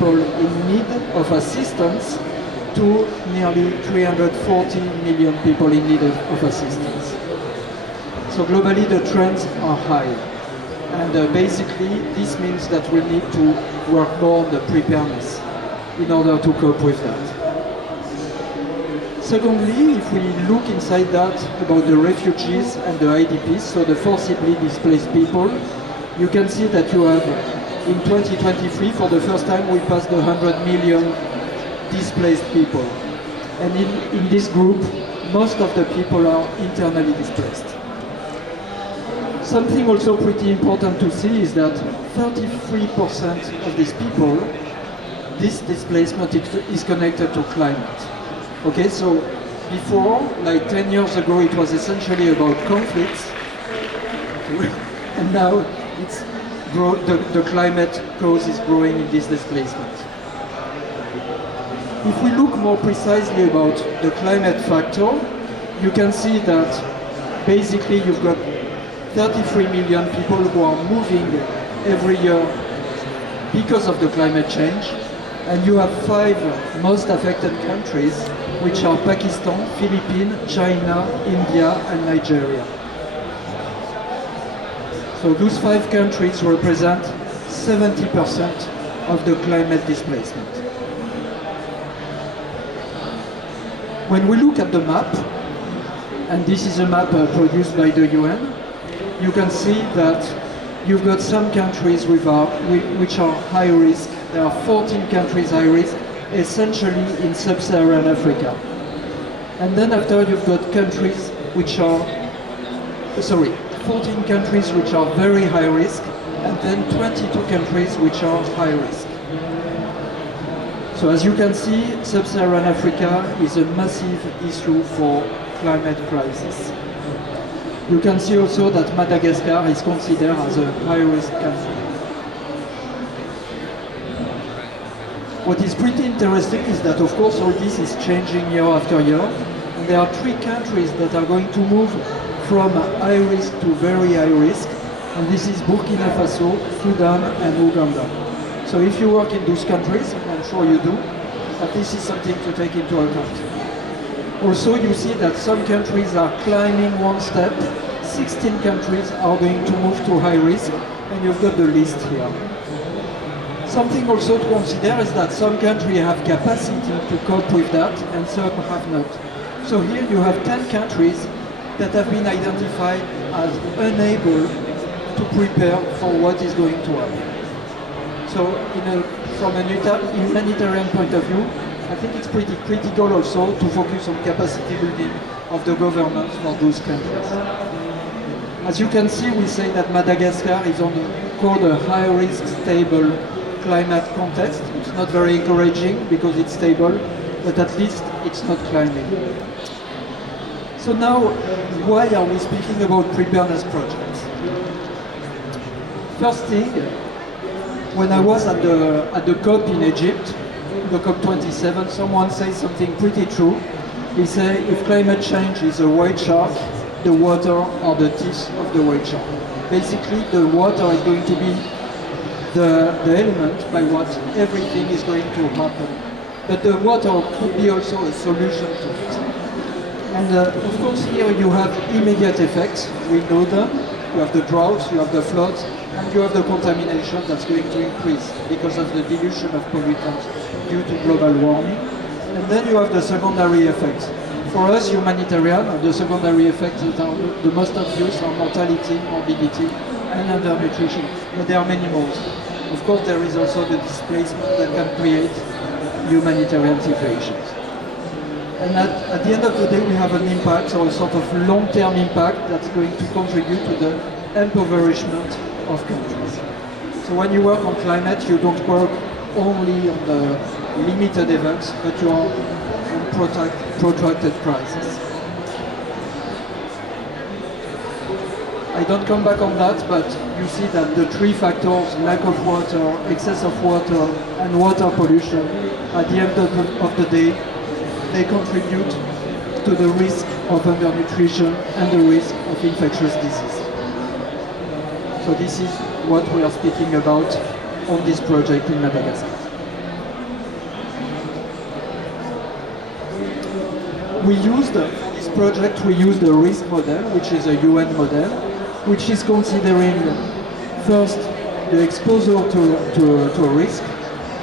people in need of assistance to nearly 340 million people in need of assistance. So globally the trends are high. And basically this means that we need to work more on the preparedness in order to cope with that. Secondly, if we look inside that about the refugees and the IDPs, so the forcibly displaced people, you can see that you have, in 2023, for the first time, we passed the 100 million displaced people. And in this group, most of the people are internally displaced. Something also pretty important to see is that 33% of these people, this displacement is connected to climate. Okay, so before, like 10 years ago, it was essentially about conflicts, and now it's the climate cause is growing in this displacement. If we look more precisely about the climate factor, you can see that basically you've got 33 million people who are moving every year because of the climate change, and you have 5 most affected countries, which are Pakistan, Philippines, China, India and Nigeria. So those 5 countries represent 70% of the climate displacement. When we look at the map, and this is a map produced by the UN, you can see that you've got some countries which are high risk. There are 14 countries high risk, essentially in sub-Saharan Africa. And then after you've got countries which are, 14 countries which are very high risk, and then 22 countries which are high risk. So as you can see, sub-Saharan Africa is a massive issue for climate crisis. You can see also that Madagascar is considered as a high-risk country. What is pretty interesting is that, of course, all this is changing year after year. And there are 3 countries that are going to move from high risk to very high risk. And this is Burkina Faso, Sudan, and Uganda. So if you work in those countries, and I'm sure you do, that this is something to take into account. Also, you see that some countries are climbing one step. 16 countries are going to move to high risk, and you've got the list here. Something also to consider is that some countries have capacity to cope with that, and some have not. So here you have 10 countries that have been identified as unable to prepare for what is going to happen. So from a humanitarian point of view, I think it's pretty critical also to focus on capacity building of the governments for those countries. As you can see, we say that Madagascar is called a high-risk stable climate context. It's not very encouraging because it's stable, but at least it's not climbing. So now, why are we speaking about preparedness projects? First thing, when I was at the COP in Egypt, the COP27, someone said something pretty true. He said, if climate change is a white shark, the water are the teeth of the white shark. Basically, the water is going to be the element by what everything is going to happen. But the water could be also a solution to it. And of course, here you have immediate effects. We know them. You have the droughts, you have the floods, and you have the contamination that's going to increase because of the dilution of pollutants due to global warming. And then you have the secondary effects. For us, humanitarian, the secondary effects that are the most obvious are mortality, morbidity, and undernutrition. But there are many more. Of course, there is also the displacement that can create humanitarian situations. And at the end of the day, we have an impact, or a sort of long-term impact that's going to contribute to the impoverishment of countries. So when you work on climate, you don't work only on the limited events, but you are on protracted crisis. I don't come back on that, but you see that the 3 factors, lack of water, excess of water, and water pollution, at the end of the day, they contribute to the risk of undernutrition and the risk of infectious disease. So this is what we are speaking about on this project in Madagascar. We used, for this project, we used a risk model, which is a UN model, which is considering first the exposure to a risk,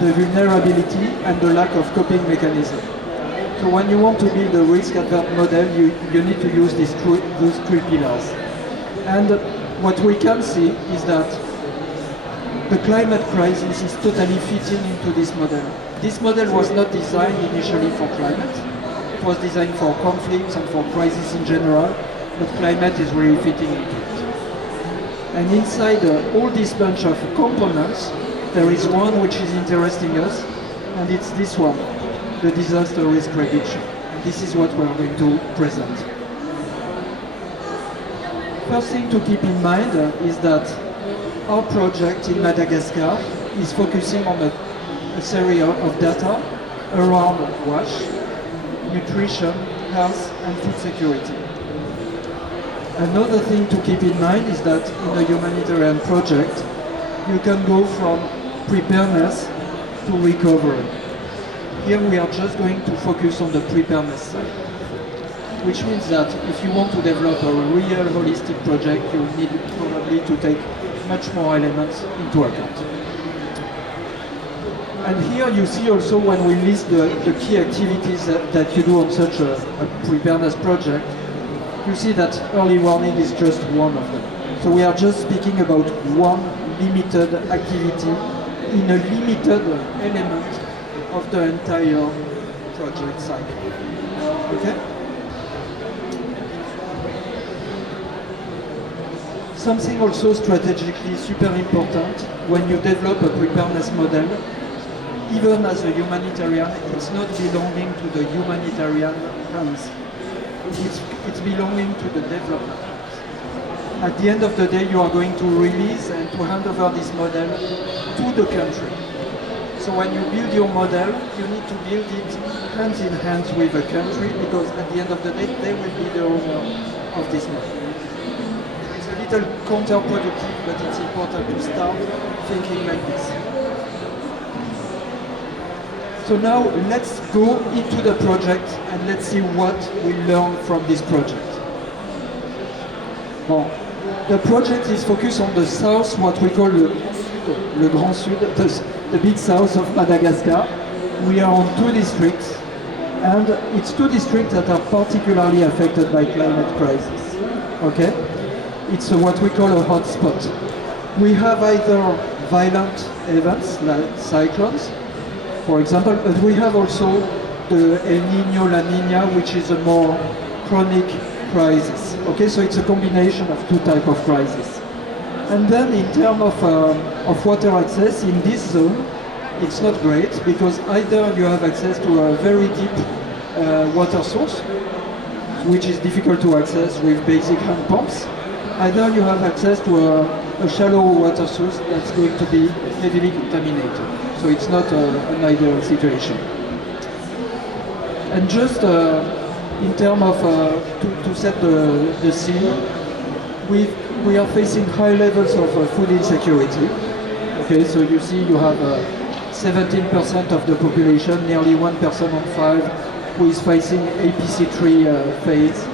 the vulnerability, and the lack of coping mechanism. So when you want to build a risk advert model, you need to use those three pillars. And what we can see is that the climate crisis is totally fitting into this model. This model was not designed initially for climate. It was designed for conflicts and for crisis in general, but climate is really fitting into it. And inside all this bunch of components, there is one which is interesting us, and it's this one, the disaster risk reduction. And this is what we're going to present. First thing to keep in mind is that our project in Madagascar is focusing on a series of data around WASH, nutrition, health, and food security. Another thing to keep in mind is that in a humanitarian project, you can go from preparedness to recovery. Here we are just going to focus on the preparedness side, which means that if you want to develop a real holistic project, you need probably to take much more elements into account. And here you see also when we list the key activities that you do on such a preparedness project, you see that early warning is just one of them. So we are just speaking about one limited activity in a limited element of the entire project cycle. Okay? Something also strategically super important when you develop a preparedness model, even as a humanitarian, it's not belonging to the humanitarian hands. It's belonging to the development. At the end of the day, you are going to release and to hand over this model to the country. So when you build your model, you need to build it hand in hand with the country, because at the end of the day, they will be the owner of this model. It's a little counterproductive, but it's important to start thinking like this. So now let's go into the project and let's see what we learn from this project. Bon. The project is focused on the south, what we call le Grand Sud, the big south of Madagascar. We are on 2 districts, and it's 2 districts that are particularly affected by climate crisis. Okay? It's what we call a hotspot. We have either violent events like cyclones, for example, but we have also the El Niño, La Niña, which is a more chronic crisis. Okay, so it's a combination of 2 types of crises. And then in terms of water access in this zone, it's not great, because either you have access to a very deep water source, which is difficult to access with basic hand pumps, either you have access to a shallow water source that's going to be heavily contaminated. So it's not an ideal situation. And just in terms of, to set the scene, we are facing high levels of food insecurity. Okay, so you see you have 17% of the population, nearly 1 person on 5, who is facing APC3 phase.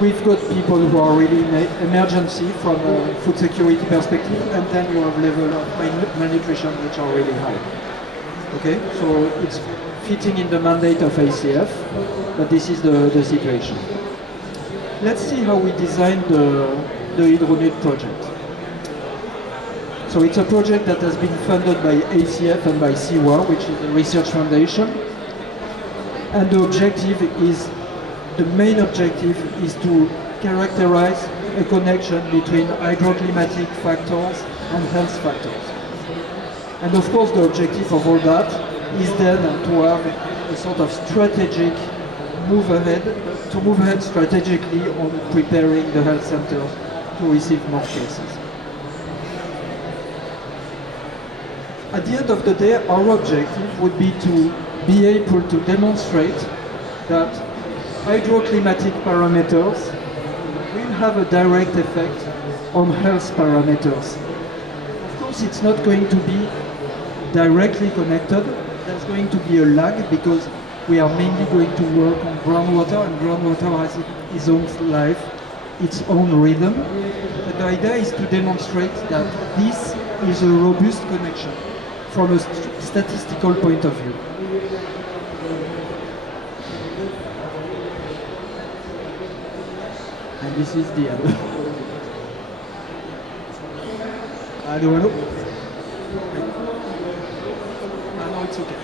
We've got people who are really in emergency from a food security perspective, and then you have level of malnutrition which are really high. Okay, so it's fitting in the mandate of ACF, but this is the situation. Let's see how we designed the HydroNet project. So it's a project that has been funded by ACF and by CIWA, which is a research foundation. And the objective is, the main objective is to characterize a connection between hydroclimatic factors and health factors. And of course the objective of all that is then to have a sort of strategic move ahead strategically on preparing the health centers to receive more cases. At the end of the day, our objective would be to be able to demonstrate that hydroclimatic parameters will have a direct effect on health parameters. Of course, it's not going to be directly connected. There's going to be a lag, because we are mainly going to work on groundwater, and groundwater has its own life, its own rhythm. But the idea is to demonstrate that this is a robust connection from a statistical point of view. And this is the end. Hello? No, it's okay.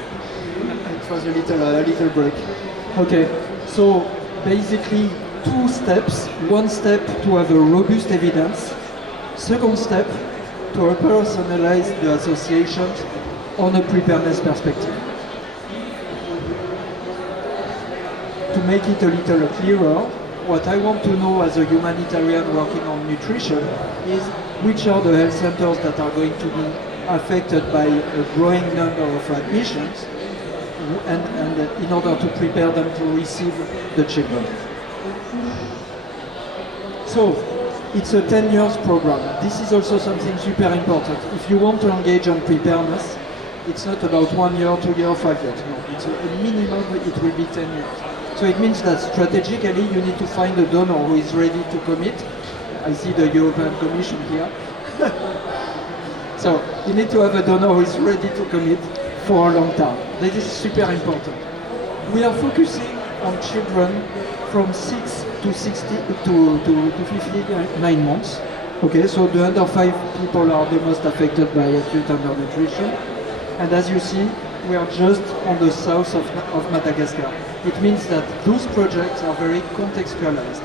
It was a little break. Okay, so basically 2 steps. One step to have a robust evidence. Second step to personalize the associations on a preparedness perspective. To make it a little clearer, what I want to know as a humanitarian working on nutrition is which are the health centers that are going to be affected by a growing number of admissions, and in order to prepare them to receive the children. So, it's a 10 years program. This is also something super important. If you want to engage on preparedness, it's not about 1 year, 2 years, 5 years. No, it's a minimum, it will be 10 years. So it means that strategically you need to find a donor who is ready to commit. I see the European Commission here. So you need to have a donor who is ready to commit for a long time. This is super important. We are focusing on children from 6 to 59 months. Okay, so the under 5 people are the most affected by acute undernutrition. And as you see, we are just on the south of Madagascar. It means that those projects are very contextualized.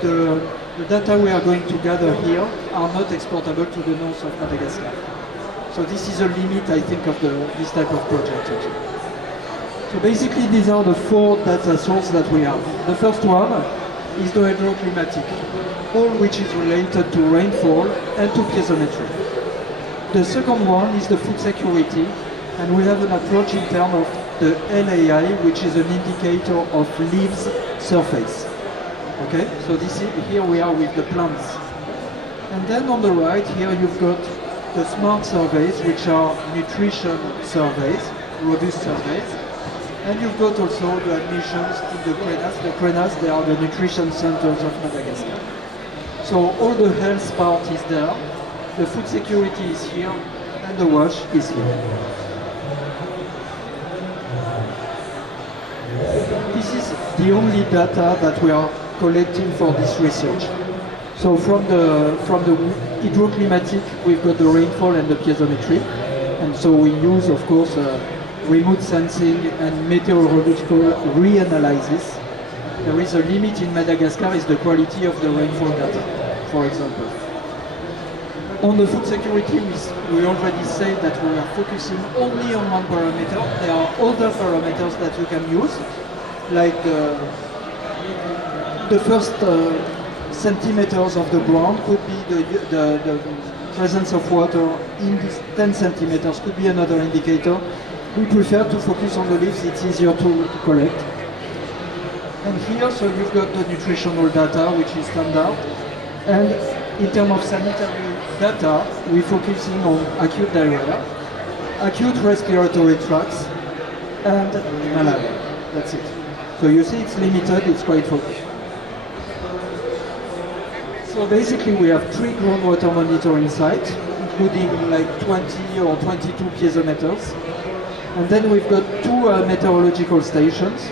The data we are going to gather here are not exportable to the north of Madagascar. So this is a limit, I think, of this type of project. So basically these are the 4 data sources that we have. The first one is the hydroclimatic, all which is related to rainfall and to piezometry. The second one is the food security, and we have an approach in terms of the LAI, which is an indicator of leaves surface. Okay, so here we are with the plants. And then on the right, here you've got the smart surveys, which are nutrition surveys, robust surveys. And you've got also the admissions in the CRENAS. The CRENAS, they are the nutrition centers of Madagascar. So all the health part is there, the food security is here, and the WASH is here. This is the only data that we are collecting for this research. So from the hydroclimatic, we've got the rainfall and the piezometry. And so we use, of course, remote sensing and meteorological reanalysis. There is a limit in Madagascar, is the quality of the rainfall data, for example. On the food security, we already said that we are focusing only on one parameter. There are other parameters that you can use, like the first centimeters of the ground could be the presence of water in these 10 centimeters, could be another indicator. We prefer to focus on the leaves, it's easier to collect. And here, so you've got the nutritional data, which is standard. And in terms of sanitary data, we're focusing on acute diarrhea, acute respiratory tracts, and malaria. That's it. So you see it's limited, it's quite focused. So basically we have 3 groundwater monitoring sites, including like 20 or 22 piezometers. And then we've got 2 meteorological stations.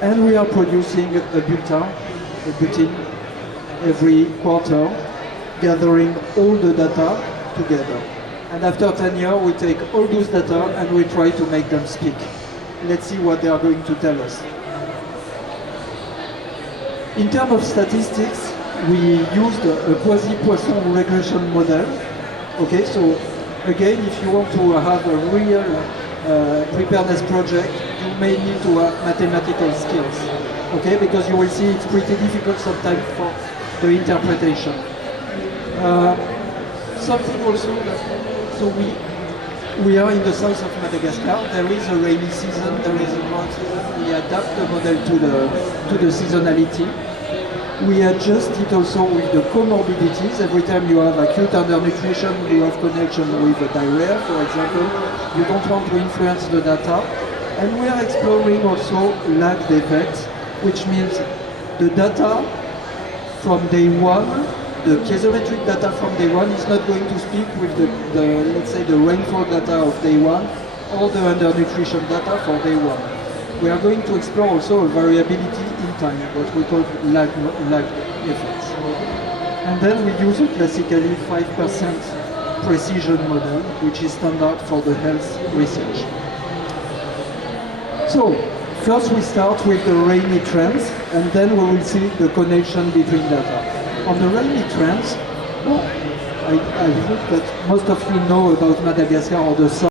And we are producing a bulletin every quarter, gathering all the data together. And after 10 years, we take all those data and we try to make them speak. Let's see what they are going to tell us. In terms of statistics, we used a quasi-Poisson regression model. Okay, so again, if you want to have a real preparedness project, you may need to have mathematical skills. Okay, because you will see it's pretty difficult sometimes for the interpretation. Something also that, so we are in the south of Madagascar. There is a rainy season, there is a drought season. We adapt the model to the seasonality. We adjust it also with the comorbidities. Every time you have acute undernutrition, you have connection with diarrhea, for example. You don't want to influence the data. And we are exploring also lag defects, which means the data from day one, the piezometric data from day one is not going to speak with the let's say, the rainfall data of day one or the undernutrition data for day one. We are going to explore also a variability in time, what we call lag effects. And then we use a classically 5% precision model, which is standard for the health research. So, first we start with the rainy trends, and then we will see the connection between data. On the rainy trends, well, I hope that most of you know about Madagascar or the